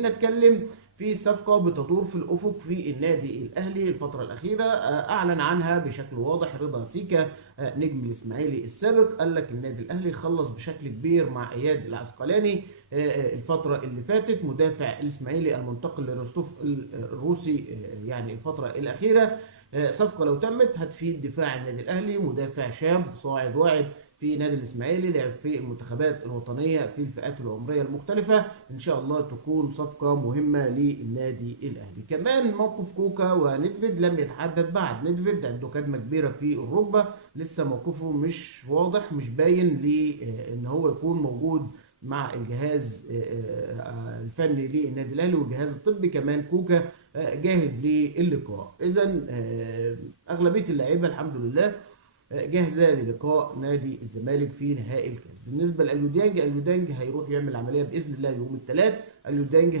خلينا نتكلم في صفقة بتدور في الأفق في النادي الأهلي الفترة الأخيرة، أعلن عنها بشكل واضح رضا سيكا، نجم الإسماعيلي السابق. قال لك النادي الأهلي خلص بشكل كبير مع إياد العسقلاني الفترة اللي فاتت، مدافع الإسماعيلي المنتقل لروستوف الروسي يعني الفترة الأخيرة. صفقة لو تمت هتفيد دفاع النادي الأهلي، مدافع شاب صاعد واعد في نادي الإسماعيلي، لعب في المنتخبات الوطنية في الفئات العمرية المختلفة. إن شاء الله تكون صفقة مهمة للنادي الأهلي. كمان موقف كوكا وندفيد لم يتحدد بعد. ندفيد عنده كدمة كبيرة في الركبة، لسه موقفه مش واضح، مش باين لأن هو يكون موجود مع الجهاز الفني للنادي الاهلي والجهاز الطبي. كمان كوكا جاهز للقاء. اذا اغلبيه اللعيبه الحمد لله جاهزه للقاء نادي الزمالك في نهائي الكاس. بالنسبه لاليوديانج، اليوديانج هيروح يعمل عمليه باذن الله يوم الثلاث. اليوديانج